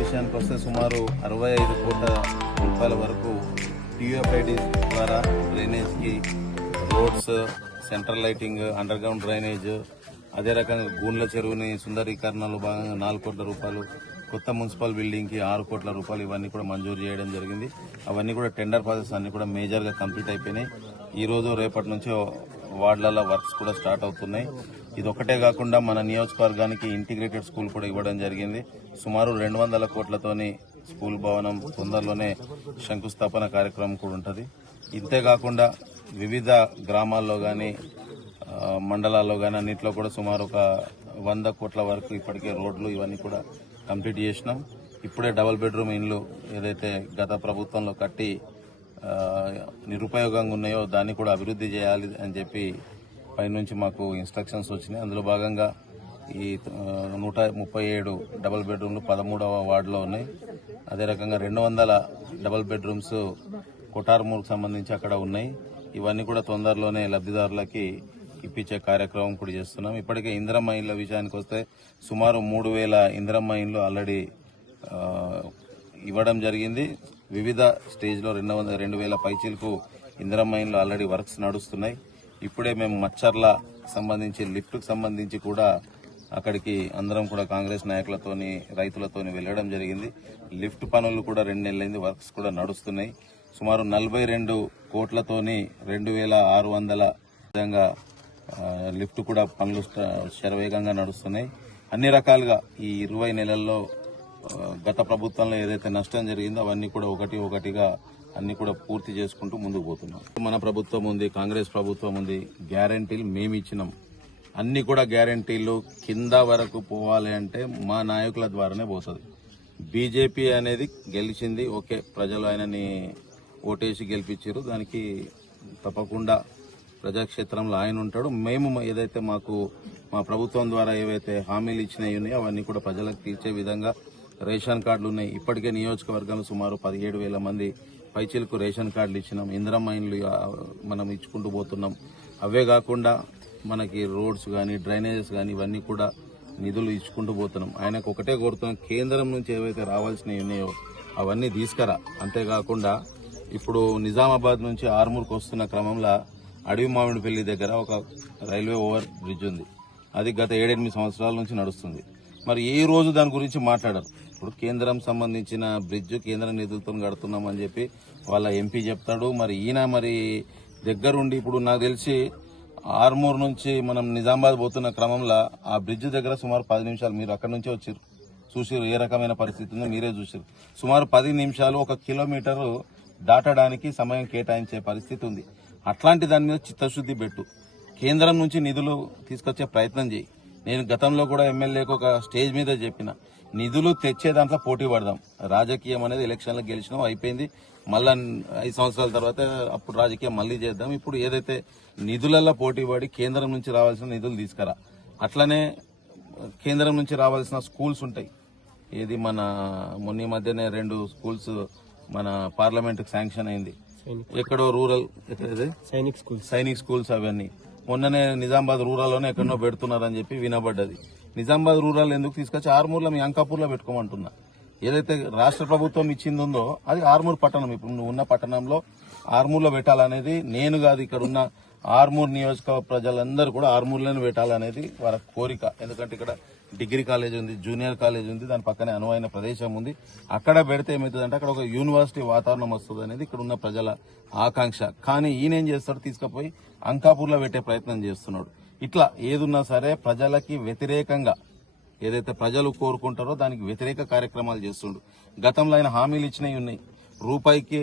విషయానికి వస్తే సుమారు 65 కోట్ల రూపాయల వరకు టీయూఎఫ్ఐడి ద్వారా డ్రైనేజ్కి, roads, central lighting, underground drainage, అదే రకంగా గూండ్ల చెరువుని సుందరీకరణలో భాగంగా 4 కోట్ల రూపాయలు, కొత్త మున్సిపల్ బిల్డింగ్ కి 6 కోట్ల రూపాయలు ఇవన్నీ కూడా మంజూరు చేయడం జరిగింది. అవన్నీ కూడా టెండర్ ప్రాసెస్ అన్ని కూడా మేజర్ గా కంప్లీట్ అయిపోయినాయి. ఈ రోజు రేపటి నుంచి వార్డులలో వర్క్స్ కూడా స్టార్ట్ అవుతున్నాయి. ఇది ఒకటే కాకుండా మన నియోజకవర్గానికి ఇంటిగ్రేటెడ్ స్కూల్ కూడా ఇవ్వడం జరిగింది. సుమారు 200 కోట్లతోని స్కూల్ భవనం తొందరలోనే శంకుస్థాపన కార్యక్రమం కూడా ఉంటుంది. ఇంతేకాకుండా వివిధ గ్రామాల్లో గాని మండలాల్లో గాని అన్నింటిలో కూడా సుమారు ఒక 100 కోట్ల వరకు ఇప్పటికే రోడ్లు ఇవన్నీ కూడా కంప్లీట్ చేసినాం. ఇప్పుడే డబుల్ బెడ్రూమ్ ఇండ్లు ఏదైతే గత ప్రభుత్వంలో కట్టి నిరుపయోగంగా ఉన్నాయో దాన్ని కూడా అభివృద్ధి చేయాలి అని చెప్పి పైనుంచి మాకు ఇన్స్ట్రక్షన్స్ వచ్చినాయి. అందులో భాగంగా ఈ 137 డబుల్ బెడ్రూమ్లు 13వ వార్డులో ఉన్నాయి. అదే రకంగా 200 డబుల్ బెడ్రూమ్స్ కొటార్మూర్కు సంబంధించి అక్కడ ఉన్నాయి. ఇవన్నీ కూడా తొందరలోనే లబ్ధిదారులకి ఇప్పించే కార్యక్రమం కూడా చేస్తున్నాం. ఇప్పటికే ఇందిరమ్మ ఇండ్ల విషయానికి వస్తే సుమారు 3000 ఇందిరమ్మ ఇండ్లు ఆల్రెడీ ఇవ్వడం జరిగింది. వివిధ స్టేజ్లో 2000 పైచీలకు ఇందిరమ్మ ఇండ్లు ఆల్రెడీ వర్క్స్ నడుస్తున్నాయి. ఇప్పుడే మేము మచ్చర్ల సంబంధించి లిఫ్ట్కు సంబంధించి కూడా అక్కడికి అందరం కూడా కాంగ్రెస్ నాయకులతోని రైతులతోని వెళ్లడం జరిగింది. లిఫ్ట్ పనులు కూడా 2 నెలలైంది, వర్క్స్ కూడా నడుస్తున్నాయి. సుమారు 42 కోట్లతోని 2600 విధంగా లిఫ్ట్ కూడా పనులు శరవేగంగా నడుస్తున్నాయి. అన్ని రకాలుగా ఈ 20 నెలల్లో గత ప్రభుత్వంలో ఏదైతే నష్టం జరిగిందో అవన్నీ కూడా ఒకటిగా అన్ని కూడా పూర్తి చేసుకుంటూ ముందుకు పోతున్నాం. మన ప్రభుత్వం ఉంది, కాంగ్రెస్ ప్రభుత్వం ఉంది, గ్యారంటీలు మేము ఇచ్చినాం. అన్ని కూడా గ్యారంటీలు కింద వరకు పోవాలి అంటే మా నాయకుల ద్వారానే పోతుంది. బీజేపీ అనేది గెలిచింది, ఓకే, ప్రజలు ఆయనని ఓటేసి గెలిపించారు, దానికి తప్పకుండా ప్రజాక్షేత్రంలో ఆయన ఉంటాడు. మేము ఏదైతే మా ప్రభుత్వం ద్వారా ఏవైతే హామీలు ఇచ్చినాయి ఉన్నాయో అవన్నీ కూడా ప్రజలకు తీర్చే విధంగా రేషన్ కార్డులు ఉన్నాయి. ఇప్పటికే నియోజకవర్గంలో సుమారు 17,000 మంది పైచీలకు రేషన్ కార్డులు ఇచ్చినాం. ఇందిరమ్మ ఇండ్లు మనం ఇచ్చుకుంటూ పోతున్నాం. అవే కాకుండా మనకి రోడ్స్ కానీ డ్రైనేజెస్ కానీ ఇవన్నీ కూడా నిధులు ఇచ్చుకుంటూ పోతున్నాం. ఆయనకు ఒకటే కోరుతున్నాం, కేంద్రం నుంచి ఏవైతే రావాల్సినవి ఉన్నాయో అవన్నీ తీసుకురా. అంతేకాకుండా ఇప్పుడు నిజామాబాద్ నుంచి ఆర్మూర్కి వస్తున్న క్రమంలో అడవి మామిడిపల్లి దగ్గర ఒక రైల్వే ఓవర్ బ్రిడ్జ్ ఉంది. అది గత 7-8 సంవత్సరాల నుంచి నడుస్తుంది. మరి ఏ రోజు దాని గురించి మాట్లాడరు. ఇప్పుడు కేంద్రం సంబంధించిన బ్రిడ్జ్ కేంద్ర నిధులతో కడుతున్నామని చెప్పి వాళ్ళ ఎంపీ చెప్తాడు. మరి ఈయన దగ్గరుండి ఇప్పుడు నాకు తెలిసి ఆర్మూర్ నుంచి మనం నిజామాబాద్ పోతున్న క్రమంలో ఆ బ్రిడ్జ్ దగ్గర సుమారు 10 నిమిషాలు, మీరు అక్కడి నుంచే వచ్చారు, చూసారు ఏ రకమైన పరిస్థితి ఉందో మీరే చూసారు. సుమారు 10 నిమిషాలు 1 కిలోమీటరు దాటడానికి సమయం కేటాయించే పరిస్థితి ఉంది. అట్లాంటి దాని మీద చిత్తశుద్ది పెట్టు, కేంద్రం నుంచి నిధులు తీసుకొచ్చే ప్రయత్నం చేయి. నేను గతంలో కూడా ఎమ్మెల్యేకి ఒక స్టేజ్ మీద చెప్పిన, నిధులు తెచ్చే దాంట్లో పోటీ పడదాం. రాజకీయం అనేది ఎలక్షన్లకు గెలిచినాం, అయిపోయింది. మళ్ళా 5 సంవత్సరాల తర్వాత అప్పుడు రాజకీయం మళ్లీ చేద్దాం. ఇప్పుడు ఏదైతే నిధులలో పోటీ పడి కేంద్రం నుంచి రావాల్సిన నిధులు తీసుకురా. అట్లనే కేంద్రం నుంచి రావాల్సిన స్కూల్స్ ఉంటాయి. ఏది మొన్న మధ్యనే 2 స్కూల్స్ మన పార్లమెంట్ కి శాంక్షన్ అయింది. ఎక్కడో రూరల్ సైనిక్ స్కూల్స్ అవన్నీ మొన్ననే నిజామాబాద్ రూరల్ లోనే ఎక్కడో పెడుతున్నారని చెప్పి వినబడ్డది. నిజామాబాద్ రూరల్ ఎందుకు తీసుకొచ్చి ఆర్మూర్లో మీ అంకాపూర్లో పెట్టుకోమంటున్నా. ఏదైతే రాష్ట్ర ప్రభుత్వం ఇచ్చింది ఉందో అది ఆర్మూర్ పట్టణం, ఇప్పుడు నువ్వు ఉన్న పట్టణంలో ఆర్మూర్లో పెట్టాలనేది నేను కాదు, ఇక్కడ ఉన్న ఆర్మూర్ నియోజకవర్గ ప్రజలందరూ కూడా ఆర్మూర్లోనే పెట్టాలనేది వారి కోరిక. ఎందుకంటే ఇక్కడ డిగ్రీ కాలేజ్ ఉంది, జూనియర్ కాలేజ్ ఉంది, దాని పక్కనే అనువైన ప్రదేశం ఉంది. అక్కడ పెడితే ఏమవుతుందంటే అక్కడ ఒక యూనివర్సిటీ వాతావరణం వస్తుంది అనేది ఇక్కడ ఉన్న ప్రజల ఆకాంక్ష. కానీ ఈయన ఏం చేస్తాడు, తీసుకుపోయి అంకాపూర్లో పెట్టే ప్రయత్నం చేస్తున్నాడు. ఇట్లా ఏదున్నా సరే ప్రజలకి వ్యతిరేకంగా ఏదైతే ప్రజలు కోరుకుంటారో దానికి వ్యతిరేక కార్యక్రమాలు చేస్తుండు. గతంలో ఆయన హామీలు ఇచ్చినవి ఉన్నాయి. రూపాయికి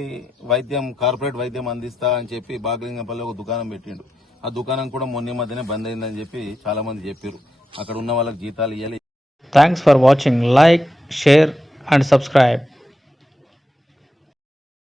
వైద్యం, కార్పొరేట్ వైద్యం అందిస్తా అని చెప్పి బాగలింగంపల్లి ఒక దుకాణం పెట్టిండు. ఆ దుకాణం కూడా మొన్న మధ్యనే బంద్ అయిందని చెప్పి చాలా మంది చెప్పారు. అక్కడ ఉన్న వాళ్ళకి జీతాలు ఇవ్వాలి. Thanks for watching. Like, share and subscribe.